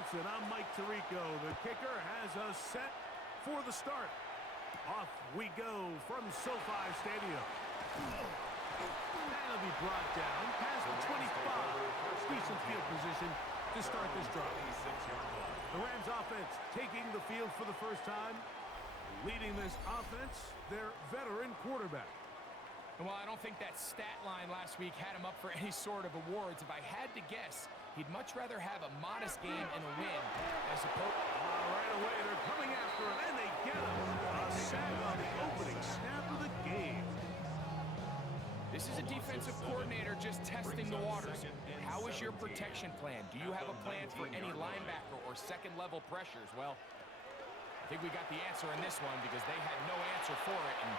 Wilson. I'm Mike Tirico. The kicker has us set for the start. Off we go from SoFi Stadium. That'll be brought down past the 25. Decent field position to start this drive. The Rams offense taking the field for the first time. Leading this offense, their veteran quarterback. Well, I don't think that stat line last week had him up for any sort of awards. If I had to guess, he'd much rather have a modest game and a win as opposed... Right away, they're coming after him, and they get him. A sack on the opening snap of the game. This is a defensive coordinator just testing the waters. How is your protection plan? Do you have a plan for any linebacker or second-level pressures? Well, I think we got the answer in this one because they had no answer for it, and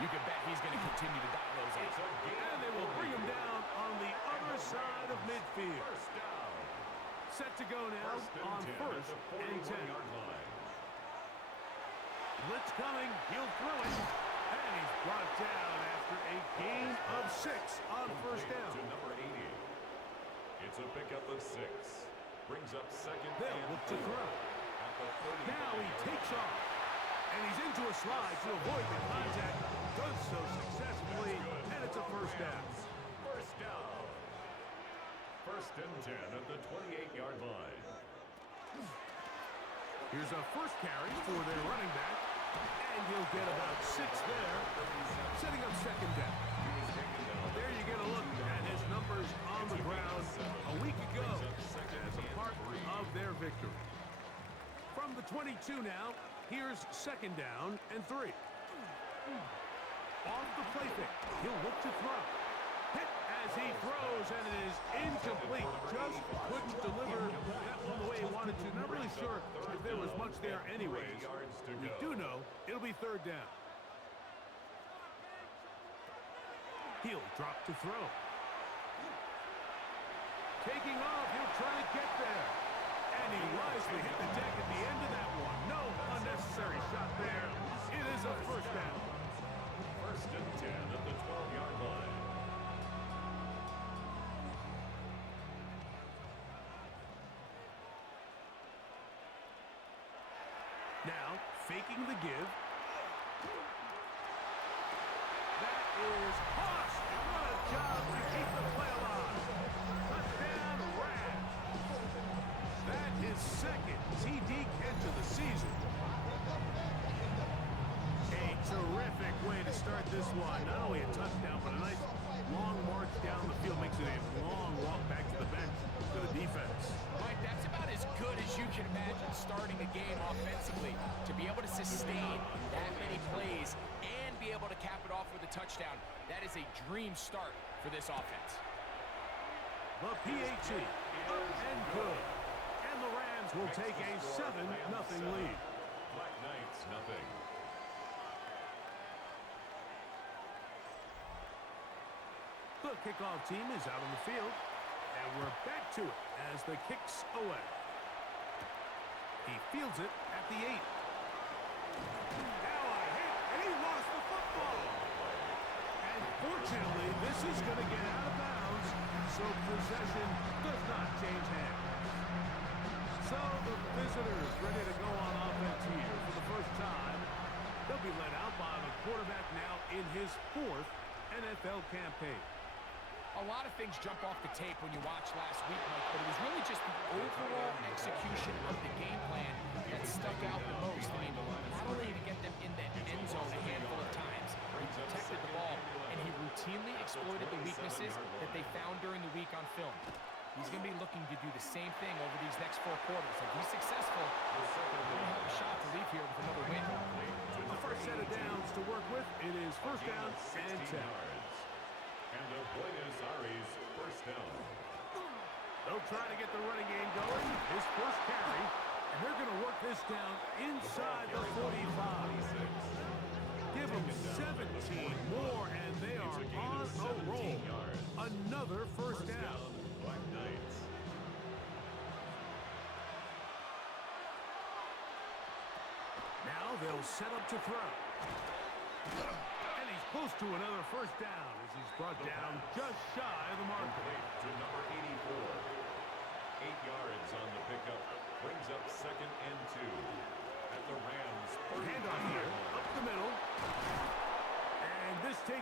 you can bet he's going to continue to dial those up. And they will bring him down on the other side of midfield. Set to go now on first and 10. Blitz coming. He'll throw it. And he's brought down after a gain of 6 on first down. To number 80. It's a pickup of 6. Brings up second. They'll look to throw. Now he takes off. And he's into a slide to avoid the contact. Does so successfully, and it's a first down. First down. First and 10 at the 28-yard line. Here's a first carry for their running back. And he'll get about 6 there, setting up second down. There you get a look at his numbers on the ground a week ago as a part of their victory. From the 22 now, here's second down and 3. Off the play pick, he'll look to throw. Hit as he throws, and it is incomplete. Just couldn't deliver that one the way he wanted to. Not really sure if there was much there anyways. We do know it'll be third down. He'll drop to throw. Taking off, he'll try to get there. And he wisely hit the deck at the end of that one. No unnecessary shot there. It is a first down. First and 10 at the 12-yard line. Now, faking the give. That is Haas. What a job to keep the play alive. Touchdown, Rams. That is second TD catch of the season. A terrific way to start this one. Not only a touchdown, but a nice long march down the field. Makes it a long walk back to the bench for the defense. Mike, that's about as good as you can imagine starting a game offensively. To be able to sustain that many plays and be able to cap it off with a touchdown, that is a dream start for this offense. The PAT, up and good. And the Rams will take a 7-0 lead. Black Knights, nothing. The kickoff team is out on the field, and we're back to it as the kick's away. He fields it at the 8. Now a hit, and he lost the football. And fortunately, this is going to get out of bounds, so possession does not change hands. So the visitors ready to go on offense here for the first time. They'll be led out by the quarterback now in his 4th NFL campaign. A lot of things jump off the tape when you watch last week, Mike, but it was really just the overall execution of the game plan that stuck out the most. I mean, not only to get them in the end zone a handful of times, he protected the ball, and he routinely exploited the weaknesses that they found during the week on film. He's going to be looking to do the same thing over these next 4 quarters. If he's successful, he'll have a shot to leave here with another win. The first set of downs to work with, it is first down and 10. And the Buenos Aires first down. They'll try to get the running game going. His first carry, and they're going to work this down inside the 45. Give them 17 more, and they are on a roll. Another first down. Black Knights. Now they'll set up to throw. And he's close to another first down as he's brought down just shy of the marker. To number 84. 8 yards on the pickup.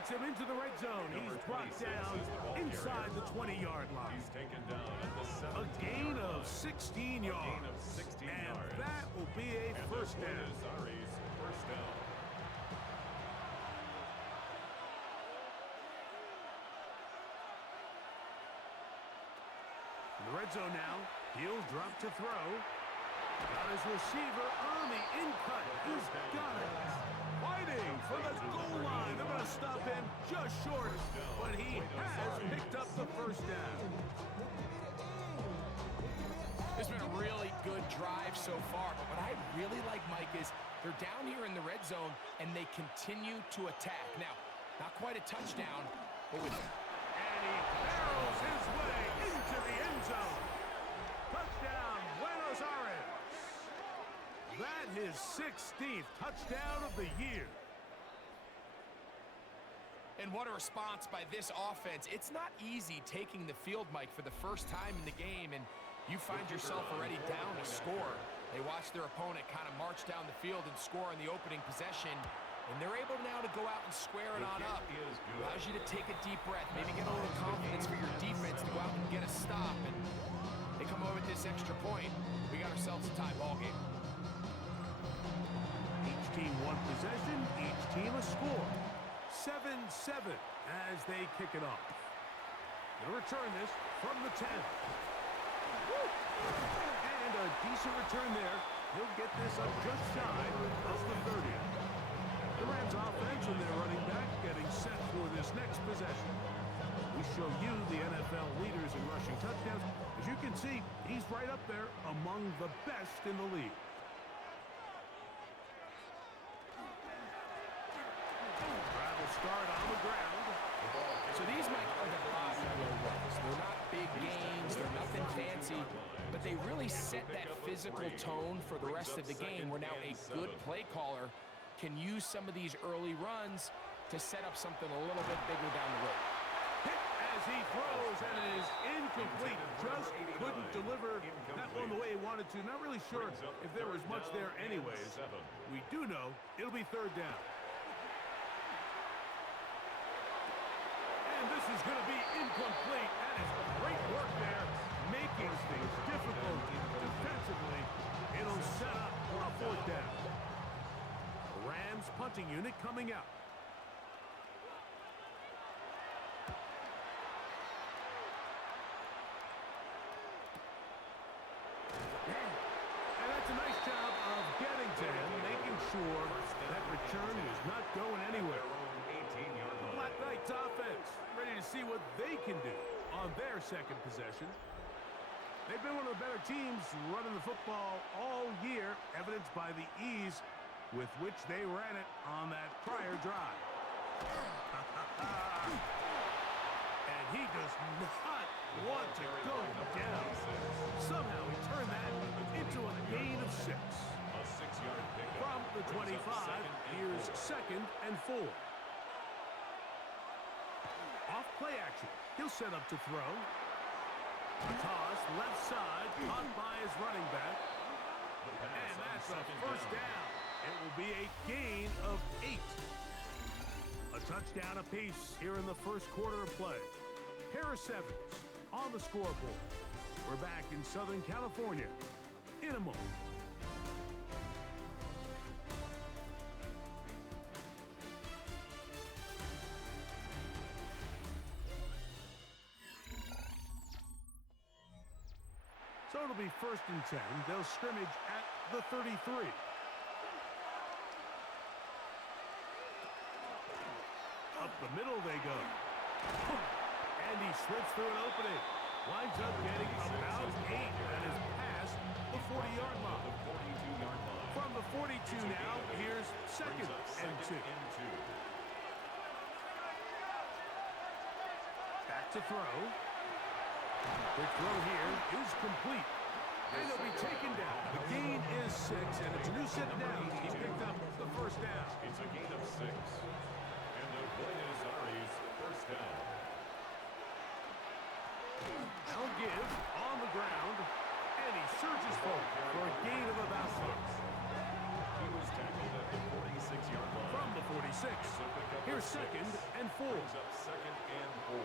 Gets him into the red zone. He's brought down inside the 20-yard line. He's taken down at the 7. A gain of 16 yards. Gain of 16 and yards. that will be a And first the down. is Ari's first down. In the red zone now. He'll drop to throw. Got his receiver on the in-cut. He's got it. Fighting for the goal line. They're going to stop him just short, but he has picked up the first down. It's been a really good drive so far, but what I really like, Mike, is they're down here in the red zone, and they continue to attack. Now, not quite a touchdown, but with... And he barrels his way into the end zone. Touchdown, Buenos Aires. That his 16th touchdown of the year. And what a response by this offense. It's not easy taking the field, Mike, for the first time in the game, and you find yourself already down to score. They watch their opponent kind of march down the field and score on the opening possession, and they're able now to go out and square it on up. Allows you to take a deep breath, maybe get a little confidence for your defense to go out and get a stop, and they come over with this extra point. We got ourselves a tie ball game. Each team one possession, each team a score. 7-7 as they kick it off. They'll return this from the 10. And a decent return there. He'll get this up just shy of the 30. The Rams offense and their running back getting set for this next possession. We show you the NFL leaders in rushing touchdowns. As you can see, he's right up there among the best in the league. Travel start on the ground. So these might are the bottom low runs. They're not big gains, they're nothing fancy, but they really set that physical tone for the rest of the game where now a good play caller can use some of these early runs to set up something a little bit bigger down the road. Hit as he throws, and it is incomplete. Just couldn't deliver that one the way he wanted to. Not really sure if there was much there anyways. We do know it'll be third down. And this is going to be incomplete. That is great work there, making things difficult defensively. It'll set up for a fourth down. The Rams punting unit coming out. And that's a nice job of getting to him, making sure that return was not going anywhere. The Black Knights offense ready to see what they can do on their second possession. They've been one of the better teams running the football all year, evidenced by the ease with which they ran it on that prior drive. And he does not want to go down. Somehow he turned that into a gain of 6. A 6-yard pickup. From the 25, here's 2nd and 4. Off play action. He'll set up to throw. A toss, left side, caught by his running back. And that's a first down. It will be a gain of 8. A touchdown apiece here in the first quarter of play. Harris Evans on the scoreboard. We're back in Southern California in a moment. So it'll be 1st and 10. They'll scrimmage at the 33. Up the middle they go. And he slips through an opening. Winds up getting about 8. That is past the 40-yard line. From the 42 now, here's 2nd and 2. Back to throw. The throw here is complete. And he'll be taken down. The gain is 6, and it's a new set down. He picked up the first down. It's a gain of 6. And the Buenos Aires first down. I'll give on the ground, and he surges forward for a gain of about 6. is tackled at the 46-yard line. From the 46, It's a pickup of here's 6. second and 4. Brings up second and 4.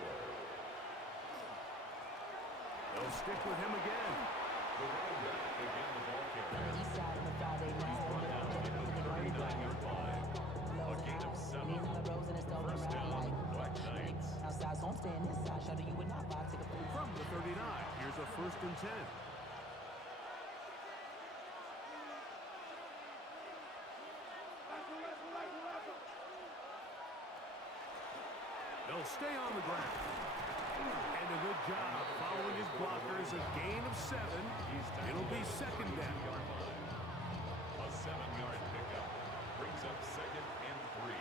They'll stick with him again. The running back again the ball carrier. East side on a Friday night. Brought down at the 39-yard line. A gain of 7. First down, Black Knights. Outside, so I'm staying inside. Show you would not buy ticket. From the 39, here's a first and 10. They'll stay on the ground. And a good job following his blockers. A gain of 7. It'll be second down. A 7-yard pickup. Brings up second and 3.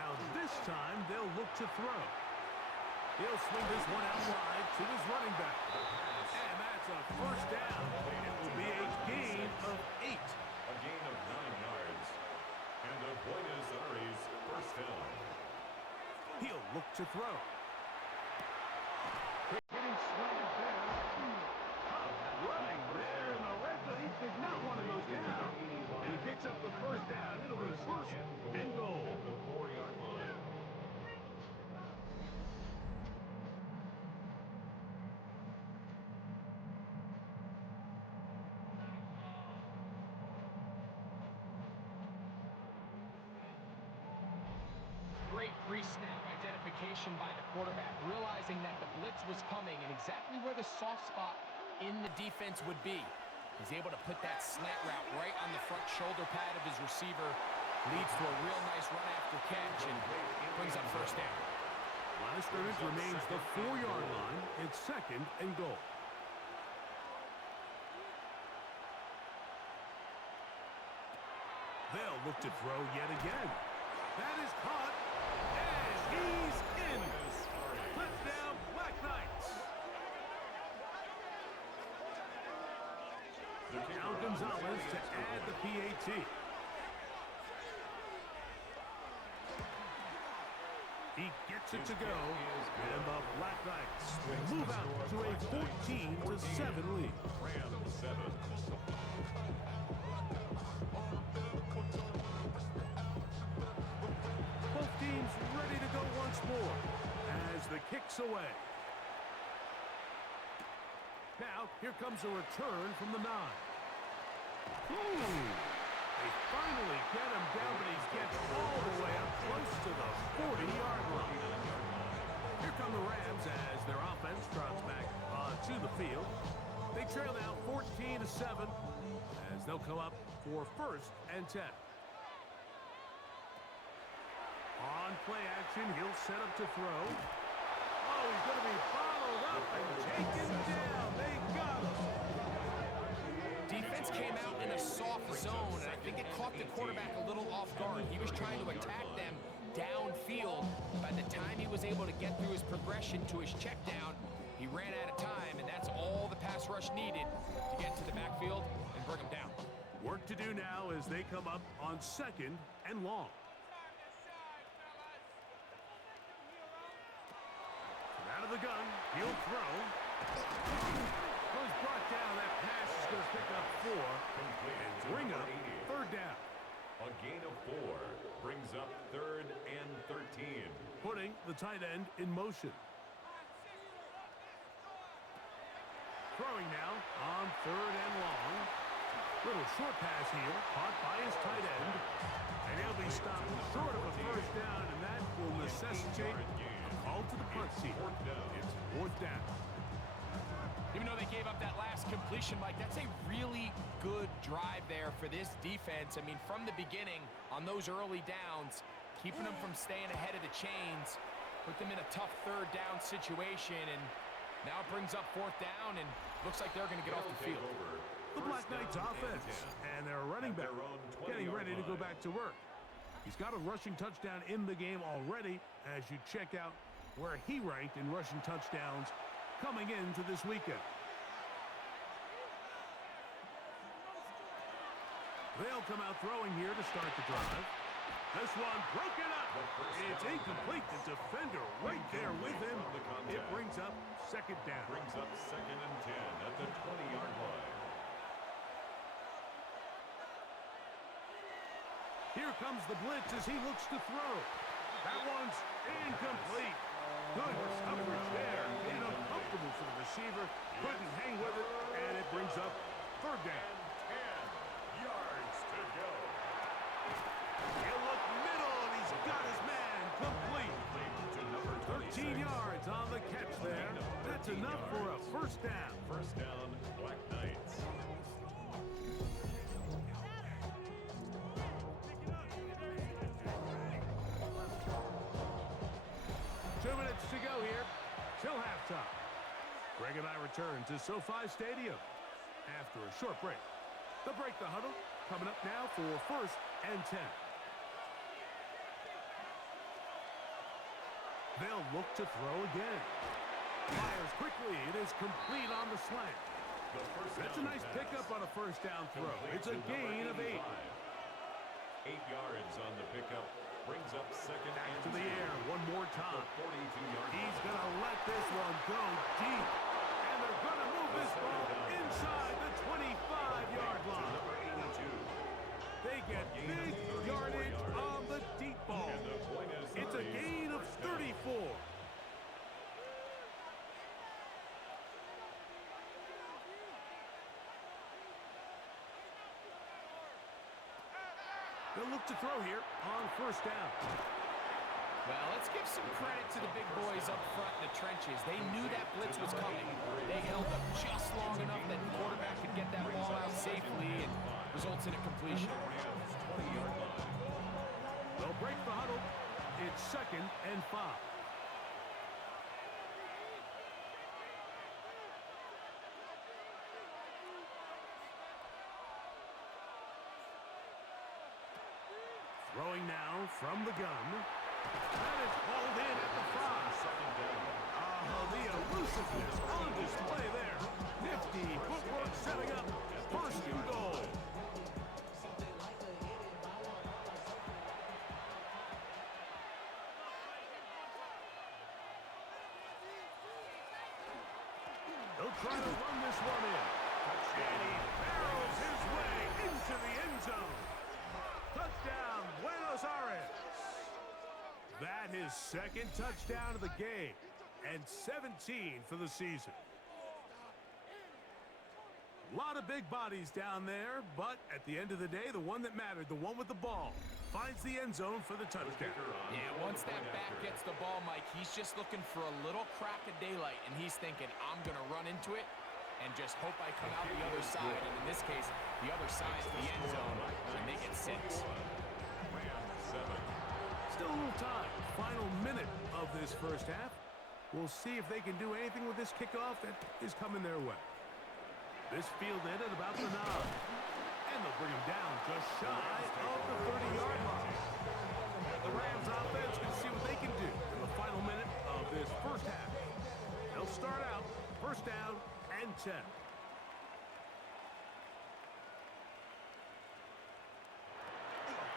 Now this time they'll look to throw. He'll swing this one out wide to his running back. And that's a first down. It will be a gain of 8. A gain of 9 yards. And a Buenos Aires first down. He'll look to throw. Getting slammed there. Running there in the red zone. He did not want to go down. And he picks up the first down. It'll be first and goal. The 4-yard line. Great pre-snap identification by the quarterback, realizing that the blitz was coming and exactly where the soft spot in the defense would be. He's able to put that slant route right on the front shoulder pad of his receiver. Leads to a real nice run after catch and brings up first down. Line of scrimmage remains the 4-yard line. It's second and goal. They'll look to throw yet again. That is caught. And he's in. Touchdown, Black Knights. Now Gonzalez to add the PAT. He gets it to go, and the Black Knights will move out to a 14-7 lead. Rams 7. Both teams ready to go once more as the kick's away. Now, here comes a return from the 9. Ooh! They finally get him down, but he gets all the way up close to the 40-yard line. Here come the Rams as their offense trots back onto the field. They trail now 14-7 as they'll come up for first and 10. On play action, he'll set up to throw. Oh, he's going to be followed up and taken down. They got him. Defense came out in a soft zone, and I think it caught the quarterback a little off guard. He was trying to attack them downfield. By the time he was able to get through his progression to his check down, he ran out of time, and that's all the pass rush needed to get to the backfield and bring him down. Work to do now as they come up on second and long. Out of the gun, he'll throw. Was brought down. That pass is going to pick up 4 and bring up third down. A gain of 4 brings up third and 13. Putting the tight end in motion. Throwing now on third and long. Little short pass here, caught by his tight end. And he'll be stopped short of a first down, and that will necessitate a call to the punt team. It's fourth down. Even though they gave up that last completion, Mike, that's a really good drive there for this defense. I mean, from the beginning, on those early downs, keeping them from staying ahead of the chains, put them in a tough third down situation, and now it brings up fourth down, and looks like they're going to get off the field. The Black Knights offense and their running back getting ready to go back to work. He's got a rushing touchdown in the game already as you check out where he ranked in rushing touchdowns coming into this weekend. They'll come out throwing here to start the drive. This one broken up. It's incomplete. The defender right there with him. It brings up second down. Brings up second and 10 at the 20-yard line. Here comes the blitz as he looks to throw. That one's incomplete. Good coverage there. And uncomfortable for the receiver. Couldn't hang with it, and it brings up third down. 10 yards to go. He'll look middle, and he's got his man complete. To number 13 yards on the catch there. That's enough for a first down. First down, Black Knights. 2 minutes to go here till halftime. Greg and I return to SoFi Stadium after a short break. The break the huddle coming up now for first and 10. They'll look to throw again. Fires quickly. It is complete on the slant. That's a nice pickup on a first down throw. It's a gain of 8. 8 yards on the pickup. Brings up second Back and to the 2. air one more time. 42-yard He's going to let this one go deep. And they're going to move this ball inside the 25-yard line. number 82. They get big yardage on the deep ball. And the point is It's a gain of 34. They'll look to throw here on first down. Well, let's give some credit to the big boys up front in the trenches. They knew that blitz was coming. They held up just long enough that the quarterback could get that ball out safely and results in a completion. They'll break the huddle. It's second and 5. Throwing now from the gun. That is called in at the 5. Second down. The elusiveness on display there. Nifty footwork setting up first and goal. He'll try to run this one in. And he barrels his way into the end zone. Touchdown, Buenos Aires. That is second touchdown of the game and 17 for the season. A lot of big bodies down there, but at the end of the day, the one that mattered, the one with the ball, finds the end zone for the touchdown. Yeah, once that back gets the ball, Mike, he's just looking for a little crack of daylight, and he's thinking, I'm going to run into it and just hope I come out the other side. And in this case, the other side is the end zone, and they get 6. Still a little time. Final minute of this first half. We'll see if they can do anything with this kickoff that is coming their way. This fielded at about the 9. And they'll bring him down just shy of the 30-yard line. The Rams offense can see what they can do in the final minute of this first half. They'll start out first down and 10.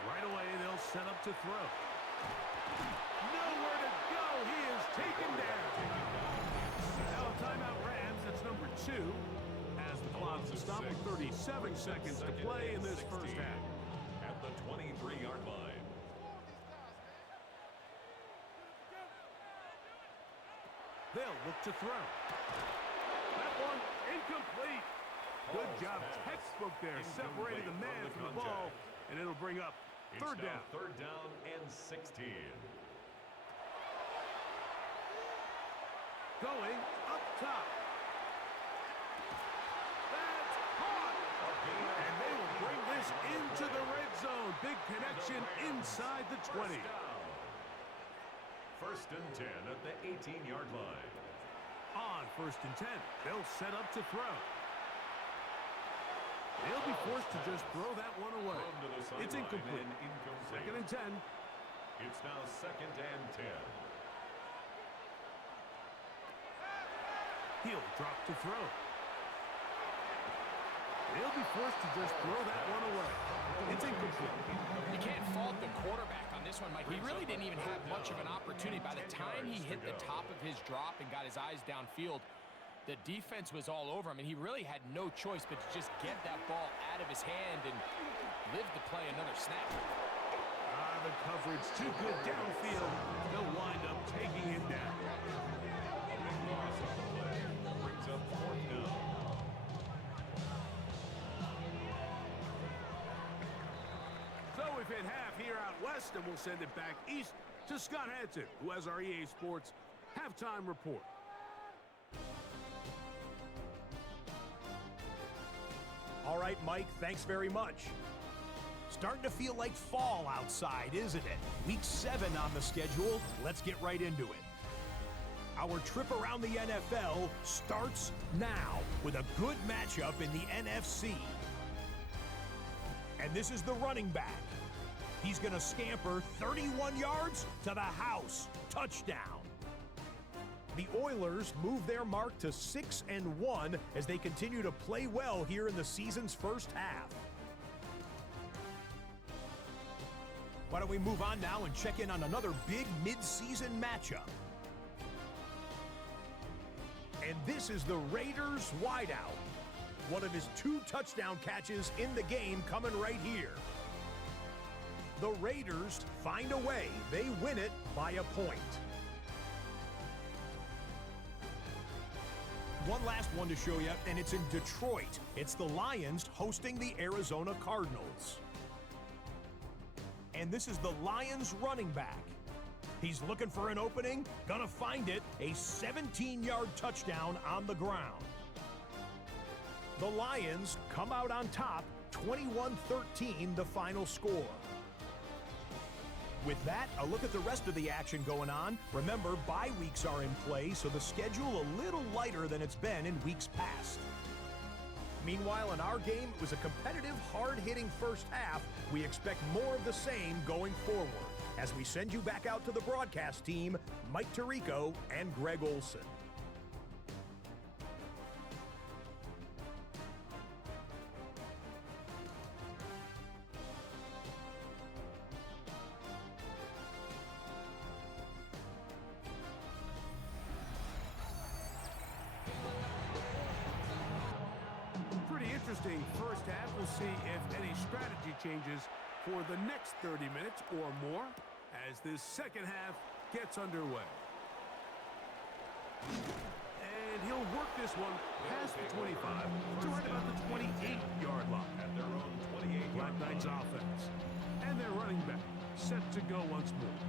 Right away, they'll set up to throw. Nowhere to go. He is taken down. Now a timeout Rams. That's number 2. As the clock will stop with 37 seconds to play in this first half. At the 23-yard line. They'll look to throw. That one incomplete. Good job. Textbook there. Separating the man from the ball. And it'll bring up third down. Third down and 16. Going up top. That's caught. And they will bring this into the red zone. Big connection inside the 20. First and 10 at the 18-yard line. On first and 10, they'll set up to throw. They'll be forced to just throw that one away. Thrown to the It's sideline incomplete. and incomplete. Second and 10. It's now second and 10. He'll drop to throw. They'll be forced to just throw that one away. It's incomplete. You can't fault the quarterback on this one, Mike. He really didn't even have much of an opportunity. By the time he hit the top of his drop and got his eyes downfield, the defense was all over him, and he really had no choice but to just get that ball out of his hand and live to play another snap. the coverage too good downfield. They'll wind up taking him down. Loss on the play. Brings up 4th down. So we've hit half here out west, and we'll send it back east to Scott Hanson, who has our EA Sports halftime report. All right, Mike, thanks very much. Starting to feel like fall outside, isn't it? Week 7 on the schedule. Let's get right into it. Our trip around the NFL starts now with a good matchup in the NFC. And this is the running back. He's going to scamper 31 yards to the house. Touchdown. The Oilers move their mark to 6-1 as they continue to play well here in the season's first half. Why don't we move on now and check in on another big mid-season matchup. And this is the Raiders wideout. One of his 2 touchdown catches in the game coming right here. The Raiders find a way. They win it by a point. One last one to show you, and it's in Detroit. It's the Lions hosting the Arizona Cardinals. And this is the Lions running back. He's looking for an opening, gonna find it, a 17-yard touchdown on the ground. The Lions come out on top, 21-13 the final score. With that, a look at the rest of the action going on. Remember, bye weeks are in play, so the schedule a little lighter than it's been in weeks past. Meanwhile, in our game, it was a competitive, hard-hitting first half. We expect more of the same going forward. As we send you back out to the broadcast team, Mike Tirico and Greg Olson. Interesting first half. We'll see if any strategy changes for the next 30 minutes or more as this second half gets underway. And he'll work this one past the 25 to right about the 28-yard line. At their own 28-yard Black Knights line. offense. And their running back set to go once more.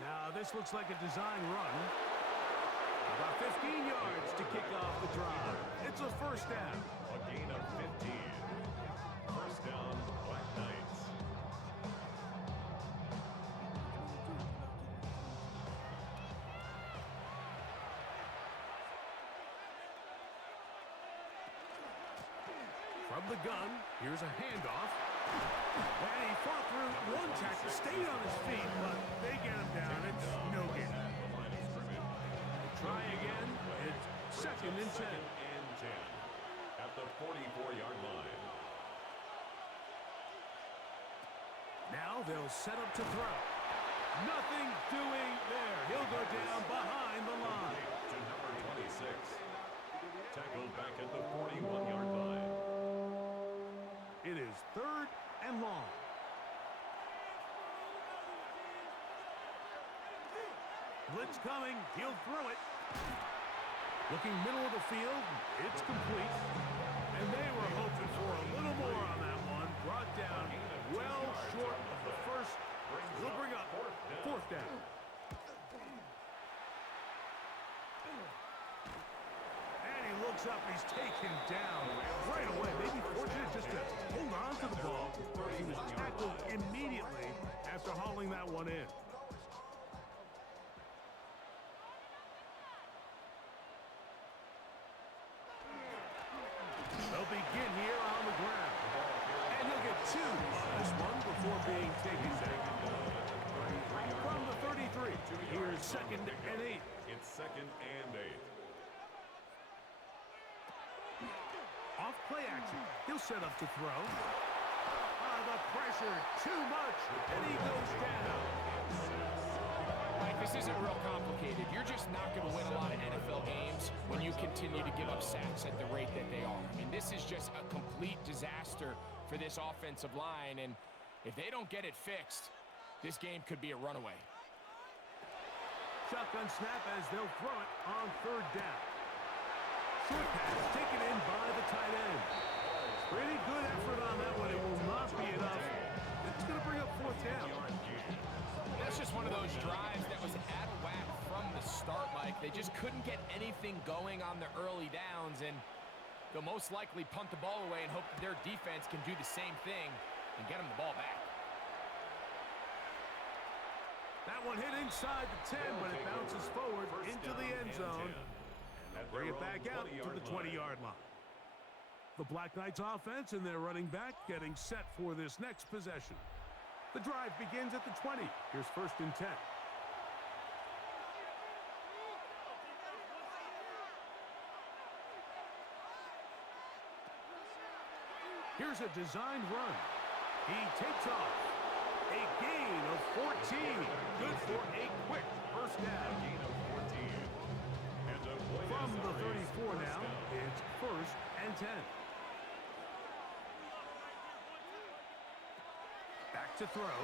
Now, this looks like a design run. About 15 yards to kick off the drive. It's a first down. A gain of 15. First down, Black Knights. From the gun, here's a handoff. And he fought through one tackle, stayed on his feet, but they get him down. It's no gain. The line of scrimmage. Try again. It's 2nd and 10. Second and 10. At the 44-yard line. Now they'll set up to throw. Nothing doing there. He'll go down behind the line. To number 26. Tackled back at the 41-yard line. It is 3rd and long. Blitz coming. He'll throw it. Looking middle of the field. It's complete. And they were hoping for a little more on that one. Brought down well short of the first. He'll bring up 4th down. And he looks up. He's taken down right away. Maybe fortunate just to hold on to the ball. He was tackled immediately after hauling that one in. They'll begin here on the ground. And he'll get 2 on this one before being taken down. From the 33, here's 2nd and 8. It's 2nd and 8. Off play action. He'll set up to throw. The pressure too much, and he goes down. This isn't real complicated. You're just not going to win a lot of NFL games when you continue to give up sacks at the rate that they are. I mean, this is just a complete disaster for this offensive line, and if they don't get it fixed, this game could be a runaway. Shotgun snap as they'll throw it on third down. Short pass taken in by the tight end. Pretty good effort on that one. It will not be enough. It's going to bring up fourth down. That's just one of those drives that was out of whack from the start, Mike. They just couldn't get anything going on the early downs, and they'll most likely punt the ball away and hope that their defense can do the same thing and get them the ball back. That one hit inside the 10, but it bounces forward into the end zone. And they'll bring it back out to the 20-yard line. The Black Knights offense and their running back getting set for this next possession. The drive begins at the 20. Here's first and 10. Here's a designed run. He takes off. A gain of 14. Good for a quick first down. From the 34 now, it's first and 10. Back to throw.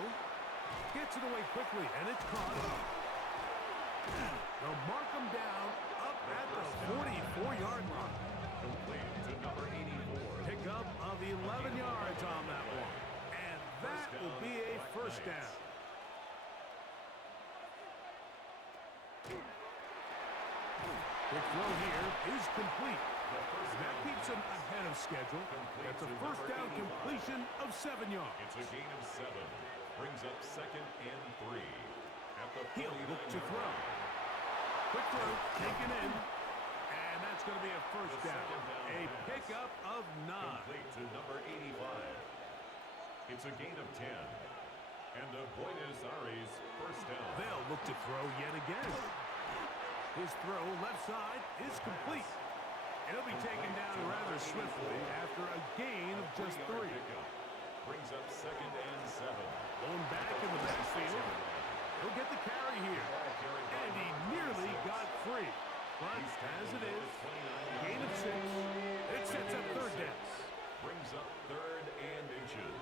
Gets it away quickly, and it's caught. They'll mark him down up at the 44-yard line. Complete to number 84. Pickup of 11 yards on that one. And that will be a first down. Quick throw here is complete. That keeps him ahead of schedule. That's a first down completion of 7 yards. It's a gain of 7. Brings up second and 3. At the He'll look to throw. Quick throw taken in. And that's going to be a first down. A pickup of 9. Complete to number 85. It's a gain of 10. And a Buenos Aires first down. They'll look to throw yet again. His throw left side is complete. It'll be taken down rather swiftly after a gain of just 3. Brings up second and 7. Going back in the backfield. He'll get the carry here. And he nearly got free. But as it is, gain of 6. It sets up third down. Brings up third and inches.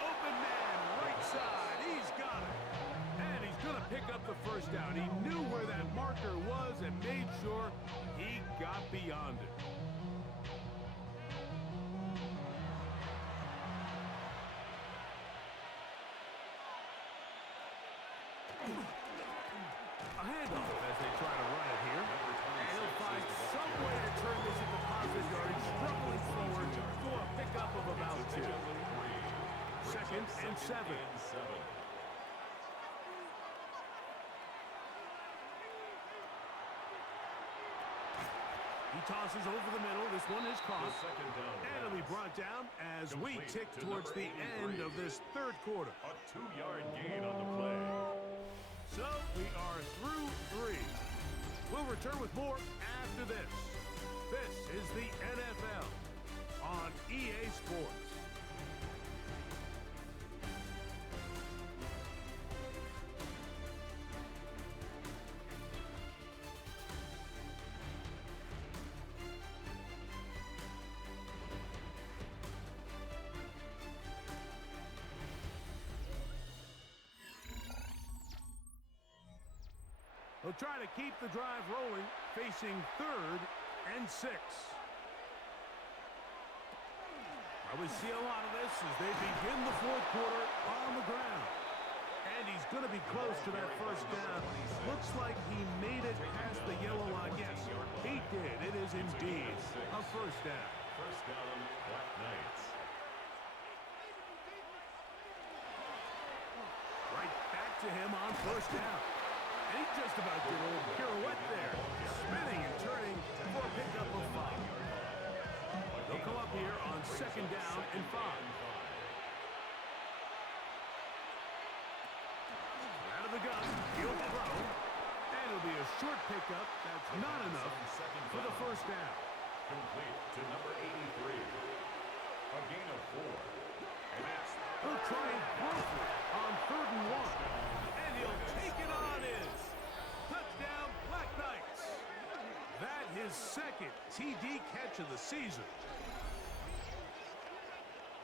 Open man, right side. He's got it. And he's going to pick up the first down. He knew where that marker was and made sure he got beyond it. A handoff as they try to run it here. And he'll find some way to turn this into positive yardage, struggling forward for a pickup of about 2. Second and 7. He tosses over the middle. This one is caught. And it'll be brought down as we tick towards the end of this third quarter. A 2-yard gain on the play. So we are through 3. We'll return with more after this. This is the NFL on EA Sports. They'll try to keep the drive rolling, facing third and 6. We see a lot of this as they begin the fourth quarter on the ground. And he's going to be close to that first down. Looks like he made it past the yellow line. Yes, he did. It is indeed a first down. First down, Black Knights. Right back to him on first down. And he just about did a little pirouette there. Spinning and turning for a pickup of 5. They'll come up here on second down and 5. Out of the gun, he'll throw. And it'll be a short pickup. That's not enough for the first down. Complete to number 83. A gain of 4. He'll try and throw for it on 3rd and 1. And he'll take it on in. Touchdown, Black Knights. That his second TD catch of the season.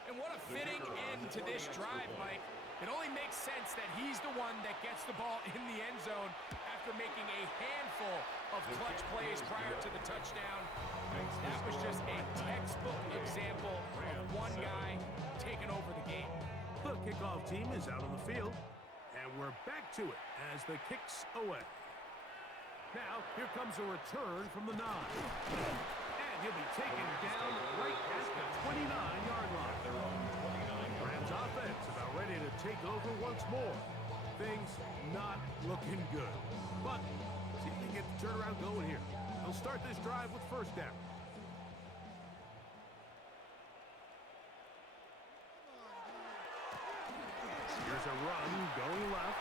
And what a fitting end to this drive, Mike. It only makes sense that he's the one that gets the ball in the end zone after making a handful of clutch plays prior to the touchdown. That was just a textbook example of one guy taking over the game. The kickoff team is out on the field, and we're back to it as the kicks away. Now, here comes a return from the 9. And he'll be taken down right at the 29-yard line. Rams offense about ready to take over once more. Things not looking good. But see if they can get the turnaround going here. They'll start this drive with 1st down. Here's a run going left.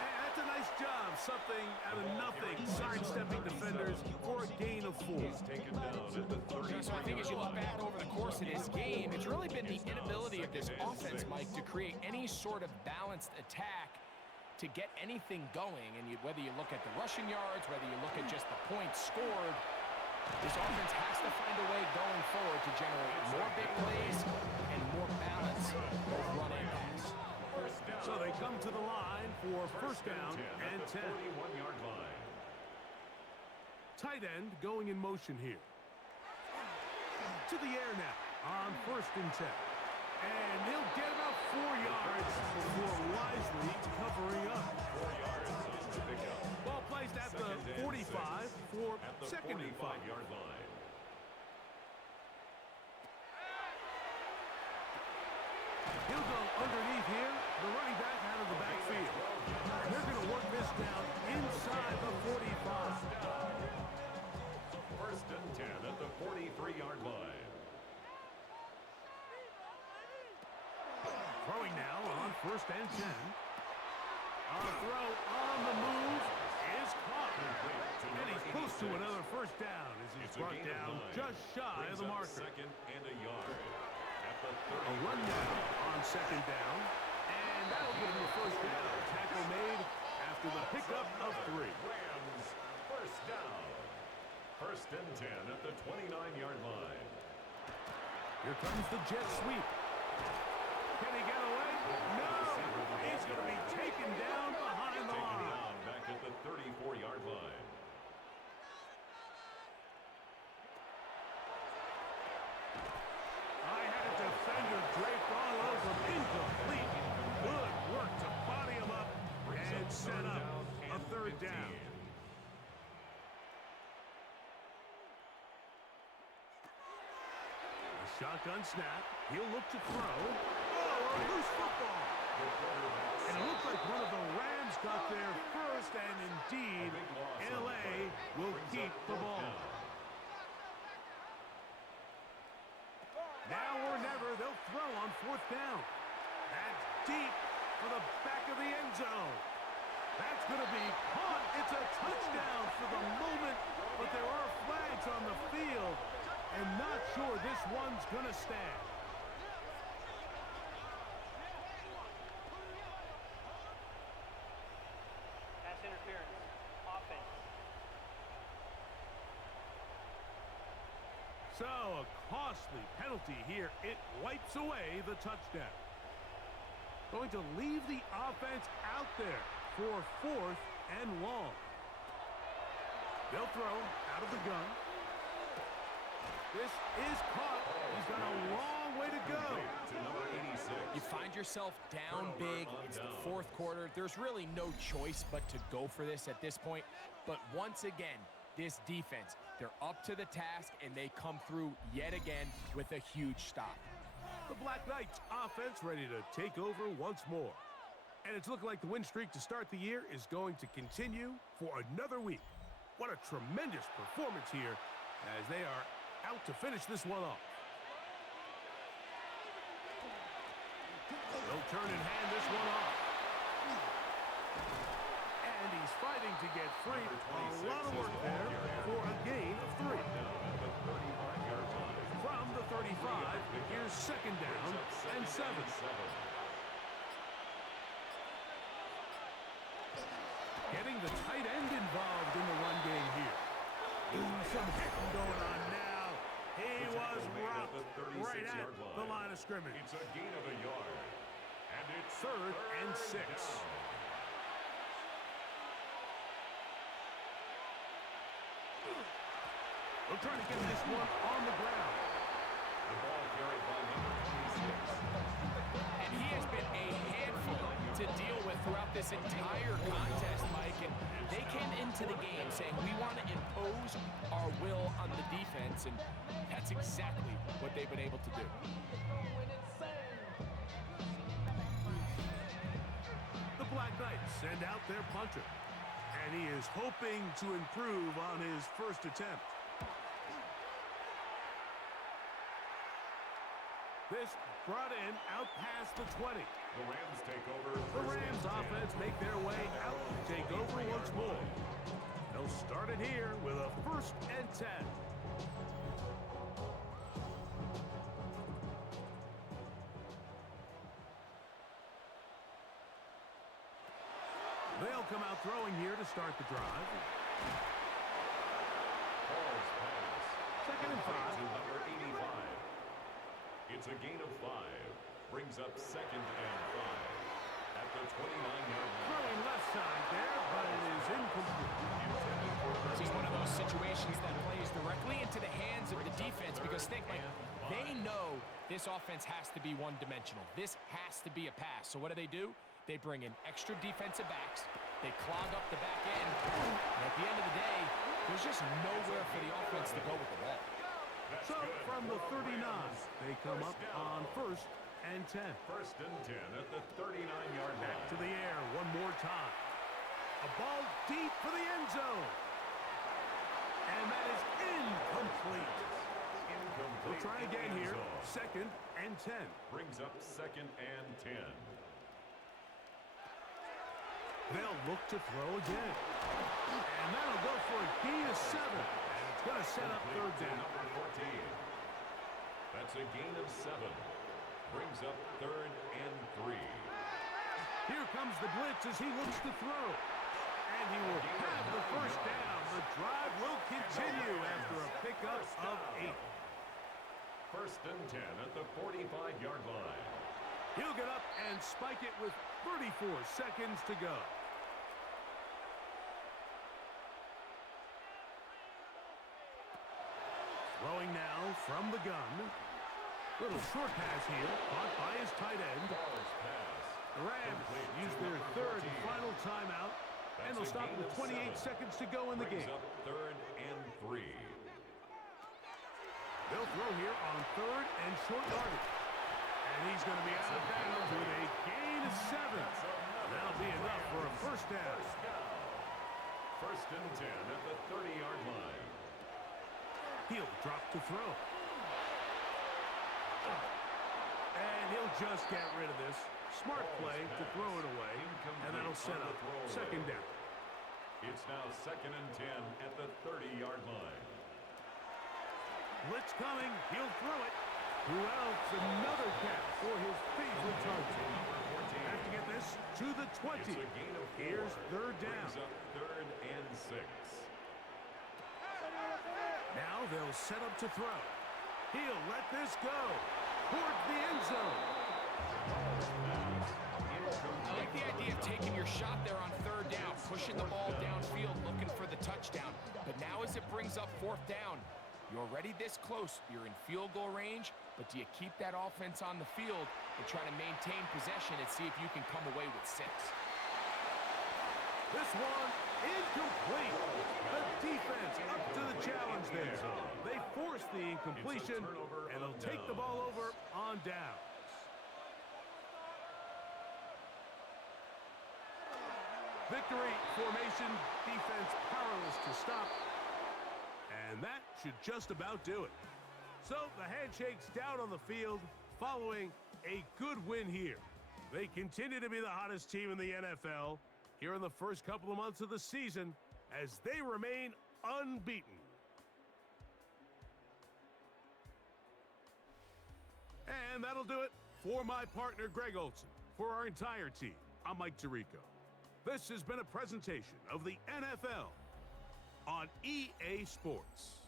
And that's a nice job. Something out of nothing. Sidestepping defenders for a gain of 4. So I think as you look back over the course of this game, it's really been the inability of this offense, Mike, to create any sort of balanced attack to get anything going. And whether you look at the rushing yards, whether you look at just the points scored, this offense has to find a way going forward to generate more big plays and more balance, both run and pass. So they come to the line for 1st down and 10. Tight end going in motion here. To the air now on 1st and 10. And he'll get about 4 yards before wisely covering up. Ball placed at the 45 for 2nd and 5. He'll go underneath here. The running back out of the backfield. And they're going to work this down inside the 45. 1st and 10 at the 43-yard line. Throwing now on 1st and 10. A throw on the move is caught. And he's close to another 1st down as he's brought down just shy of the marker. 2nd and a yard. A run now on 2nd down. And that'll give him a 1st down. Tackle made after the pickup of 3. Rams, 1st down. 1st and 10 at the 29-yard line. Here comes the jet sweep. Can he get away? No! He's going to be taken down behind the line. Back at the 34-yard line. I had a defender draped all over him. Incomplete. Good work to body him up and set up a 3rd down. A shotgun snap. He'll look to throw. Oh, a loose football. And it looks like one of the Rams got there first, and indeed, L.A. will keep the ball. Now or never, they'll throw on 4th down. That's deep for the back of the end zone. That's going to be caught. It's a touchdown for the moment, but there are flags on the field, and not sure this one's going to stand. Pass interference. Offense. So, a costly penalty here. It wipes away the touchdown. Going to leave the offense out there for 4th and long. They'll throw out of the gun. This is caught. He's got a long way to go. You find yourself down big. It's the 4th quarter. There's really no choice but to go for this at this point. But once again, this defense, they're up to the task, and they come through yet again with a huge stop. The Black Knights offense ready to take over once more. And it's looking like the win streak to start the year is going to continue for another week. What a tremendous performance here as they are out to finish this one off. They'll turn and hand this one off. And he's fighting to get free. A lot of work there for a gain of 3. From the 35, here's Here's second down and 7. Getting the tight end involved in the run game here. Some hitting going on now. He was rocked right at the line of scrimmage. It's a gain of a yard. And it's Third and 6. down. They'll try to get this one on the ground. The ball carried by number 26. And he has been a handful to deal with throughout this entire contest, Mike. And they came into the game saying, we want to impose our will on the defense. And that's exactly what they've been able to do. The Black Knights send out their punter. And he is hoping to improve on his first attempt. This brought in out past the 20. The Rams take over. The Rams offense make their way out and take over once more. They'll start it here with a 1st and 10. They'll come out throwing here to start the drive. Ball's pass. Second and 5. To number 85. It's a gain of 5. Brings up 2nd and 5. At the 29-yard line. Throwing left side there, but it is incomplete. This is one of those situations that plays directly into the hands of the defense because think, like, they know this offense has to be one-dimensional. This has to be a pass. So what do? They bring in extra defensive backs. They clog up the back end. And at the end of the day, there's just nowhere for the offense to go with the ball. So from the 39, they come up on 1st and 10. 1st and 10 at the 39-yard Back line. to the air one more time. A ball deep for the end zone. And that is incomplete. Incomplete. We'll try in the again end here. zone. 2nd and 10. Brings up 2nd and 10. They'll look to throw again. And that'll go for a gain of 7. And it's going to set up 3rd To down. number 14. That's a gain of 7. Brings up 3rd and 3. Here comes the blitz as he looks to throw. And he will have the 1st down. The drive will continue after a pickup of 8. 1st and 10 at the 45-yard line. He'll get up and spike it with 34 seconds to go. Throwing now from the gun. Little short pass here, caught by his tight end. Ball's pass. The Rams use their 3rd and final timeout, and they'll stop with 28 seconds to go in the Brings game. up 3rd and 3. They'll throw here on 3rd and short yardage. And he's going to be out of bounds with a gain of 7. That'll be enough for a 1st down. 1st and 10 at the 30-yard line. He'll drop to throw. And he'll just get rid of this. Smart play to throw it away. And that'll set up 2nd down. It's now 2nd and 10 at the 30-yard line. Blitz coming. He'll throw it. Who else? Another catch for his favorite target. Have to get this to the 20. It's a gain of 4. Here's 3rd down. Brings up 3rd and 6. Now they'll set up to throw. He'll let this go towards the end zone. I like the idea of taking your shot there on 3rd down, pushing the ball downfield, looking for the touchdown. But now as it brings up 4th down, you're already this close. You're in field goal range, but do you keep that offense on the field and try to maintain possession and see if you can come away with 6? This one incomplete. The defense up to the challenge there. They force the incompletion, and they'll take the ball over on down. Victory formation, defense powerless to stop. And that should just about do it. So the Handshakes down on the field following a good win here. They continue to be the hottest team in the NFL here in the first couple of months of the season as they remain unbeaten. And that'll do it for my partner, Greg Olson. For our entire team, I'm Mike Tirico. This has been a presentation of the NFL on EA Sports.